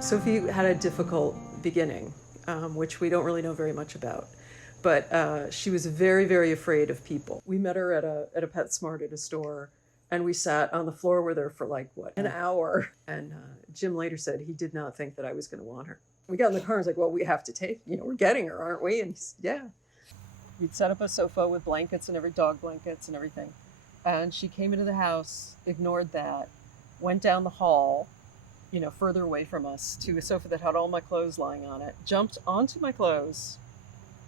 Sophie had a difficult beginning, which we don't really know very much about. But she was very, very afraid of people. We met her at a PetSmart at a store, and we sat on the floor with her for an hour. And Jim later said he did not think that I was going to want her. We got in the car and was like, well, we have to take, we're getting her, aren't we? And he said, yeah. We'd set up a sofa with blankets and dog blankets and everything. And she came into the house, ignored that, went down the hall, further away from us, to a sofa that had all my clothes lying on it, jumped onto my clothes,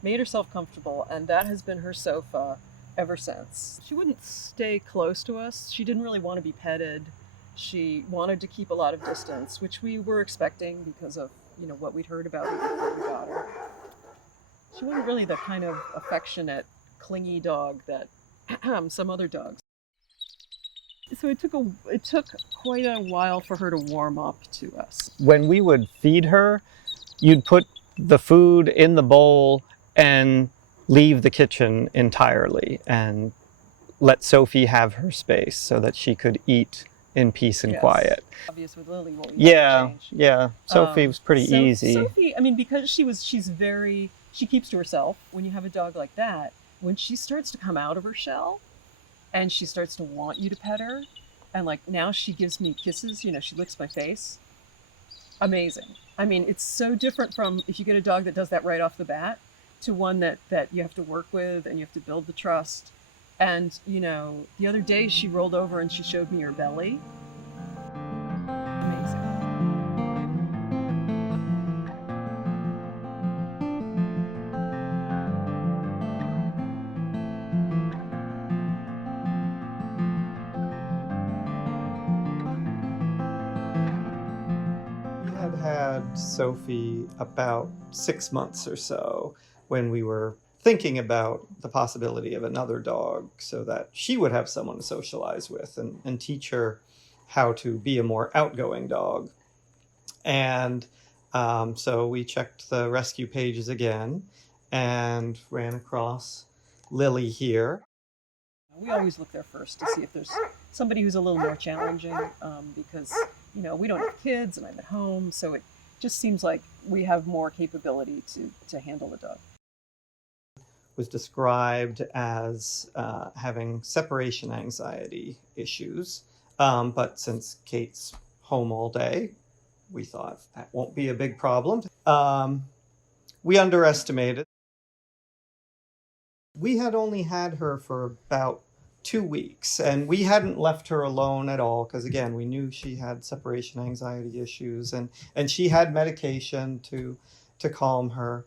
made herself comfortable, and that has been her sofa ever since. She wouldn't stay close to us. She didn't really want to be petted. She wanted to keep a lot of distance, which we were expecting because of, what we'd heard about her before we got her. She wasn't really the kind of affectionate, clingy dog that some other dogs. So it took quite a while for her to warm up to us. When we would feed her, you'd put the food in the bowl and leave the kitchen entirely and let Sophie have her space so that she could eat in peace and quiet. Obvious with Lily, what we yeah. Sophie was pretty easy. Sophie, because she keeps to herself. When you have a dog like that, when she starts to come out of her shell and she starts to want you to pet her, and now she gives me kisses, she licks my face. Amazing. It's so different from if you get a dog that does that right off the bat to one that you have to work with and you have to build the trust. And, the other day she rolled over and she showed me her belly. Amazing. We had Sophie about 6 months or so when we were thinking about the possibility of another dog so that she would have someone to socialize with and teach her how to be a more outgoing dog. And so we checked the rescue pages again and ran across Lily here. We always look there first to see if there's somebody who's a little more challenging because, we don't have kids and I'm at home. So it just seems like we have more capability to handle a dog. Was described as having separation anxiety issues. But since Kate's home all day, we thought that won't be a big problem. We underestimated. We had only had her for about 2 weeks, and we hadn't left her alone at all because, again, we knew she had separation anxiety issues, and she had medication to calm her.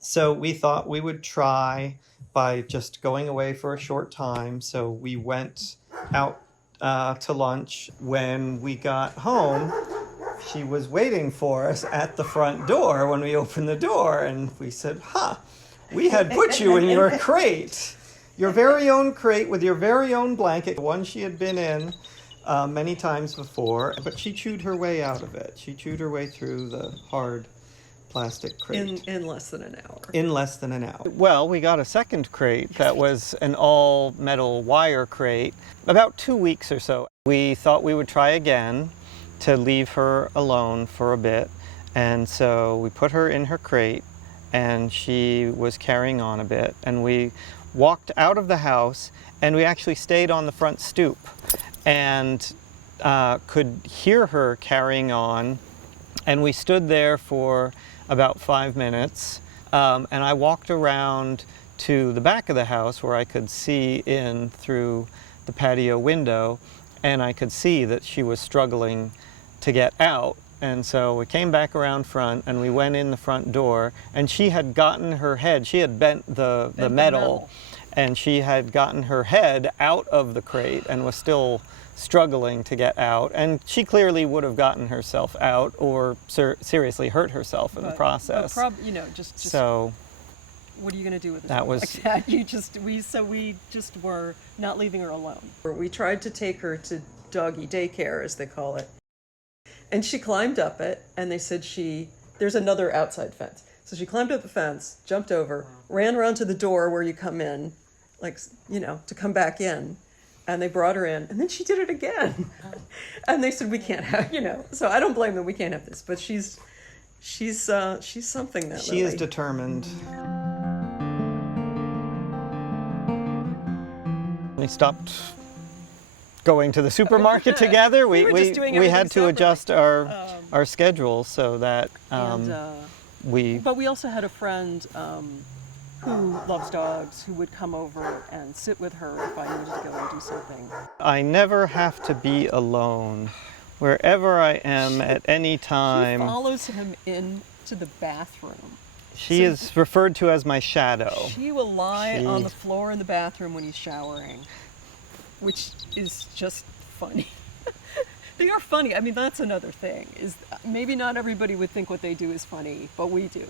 So we thought we would try by just going away for a short time. So we went out to lunch. When we got home, she was waiting for us at the front door when we opened the door. And we said, we had put you in your crate, your very own crate with your very own blanket, the one she had been in many times before. But she chewed her way out of it. She chewed her way through the hard plastic crate. In less than an hour. In less than an hour. Well, we got a second crate that was an all metal wire crate about 2 weeks or so. We thought we would try again to leave her alone for a bit. And so we put her in her crate and she was carrying on a bit. And we walked out of the house and we actually stayed on the front stoop and could hear her carrying on. And we stood there for about 5 minutes, and I walked around to the back of the house where I could see in through the patio window, and I could see that she was struggling to get out. And so we came back around front, and we went in the front door, and she had gotten her head, she had bent the metal, and she had gotten her head out of the crate and was still struggling to get out, and she clearly would have gotten herself out or seriously hurt herself in the process. Just so what are you going to do with that? Was like that? We just were not leaving her alone. We tried to take her to doggy daycare, as they call it, and she climbed up it, and they said there's another outside fence, so she climbed up the fence, jumped over, ran around to the door where you come in, to come back in. And they brought her in, and then she did it again. And they said, we can't have, So I don't blame them. We can't have this. But she's something, that She Lily. is determined. We stopped going to the supermarket together. We had to adjust our schedule so that But we also had a friend who loves dogs who would come over and sit with her if I needed to go and do something. I never have to be alone. Wherever I am at any time. She follows him into the bathroom. She is referred to as my shadow. She will lie on the floor in the bathroom when he's showering, which is just funny. They are funny. I mean, that's another thing. Is maybe not everybody would think what they do is funny, but we do.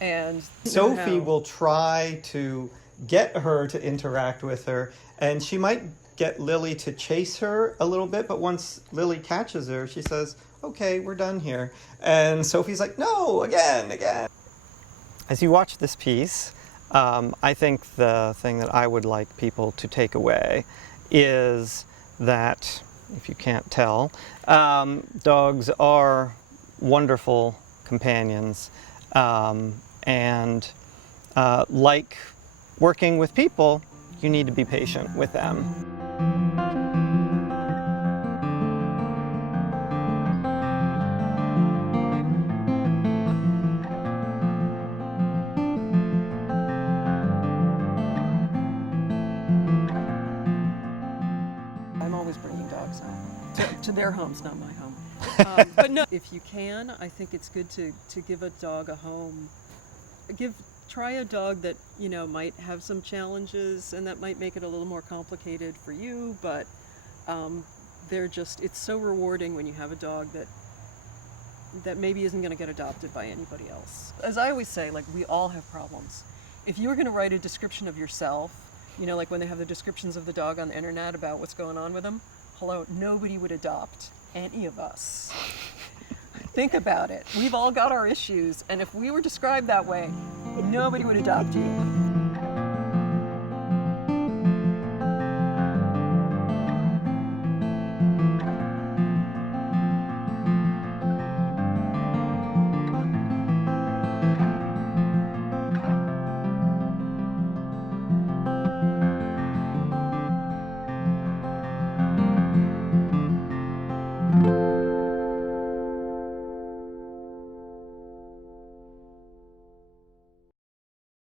And Sophie will try to get her to interact with her, and she might get Lily to chase her a little bit, but once Lily catches her, she says, okay, we're done here. And Sophie's like, no, again. As you watch this piece, I think the thing that I would like people to take away is that, if you can't tell, dogs are wonderful companions. And like working with people, you need to be patient with them. I'm always bringing dogs home, to their homes, not my home. But no, if you can, I think it's good to give a dog a home. Try a dog that, might have some challenges, and that might make it a little more complicated for you, but it's so rewarding when you have a dog that maybe isn't going to get adopted by anybody else. As I always say, we all have problems. If you were going to write a description of yourself, like when they have the descriptions of the dog on the internet about what's going on with them, nobody would adopt any of us. Think about it. We've all got our issues, and if we were described that way, nobody would adopt you.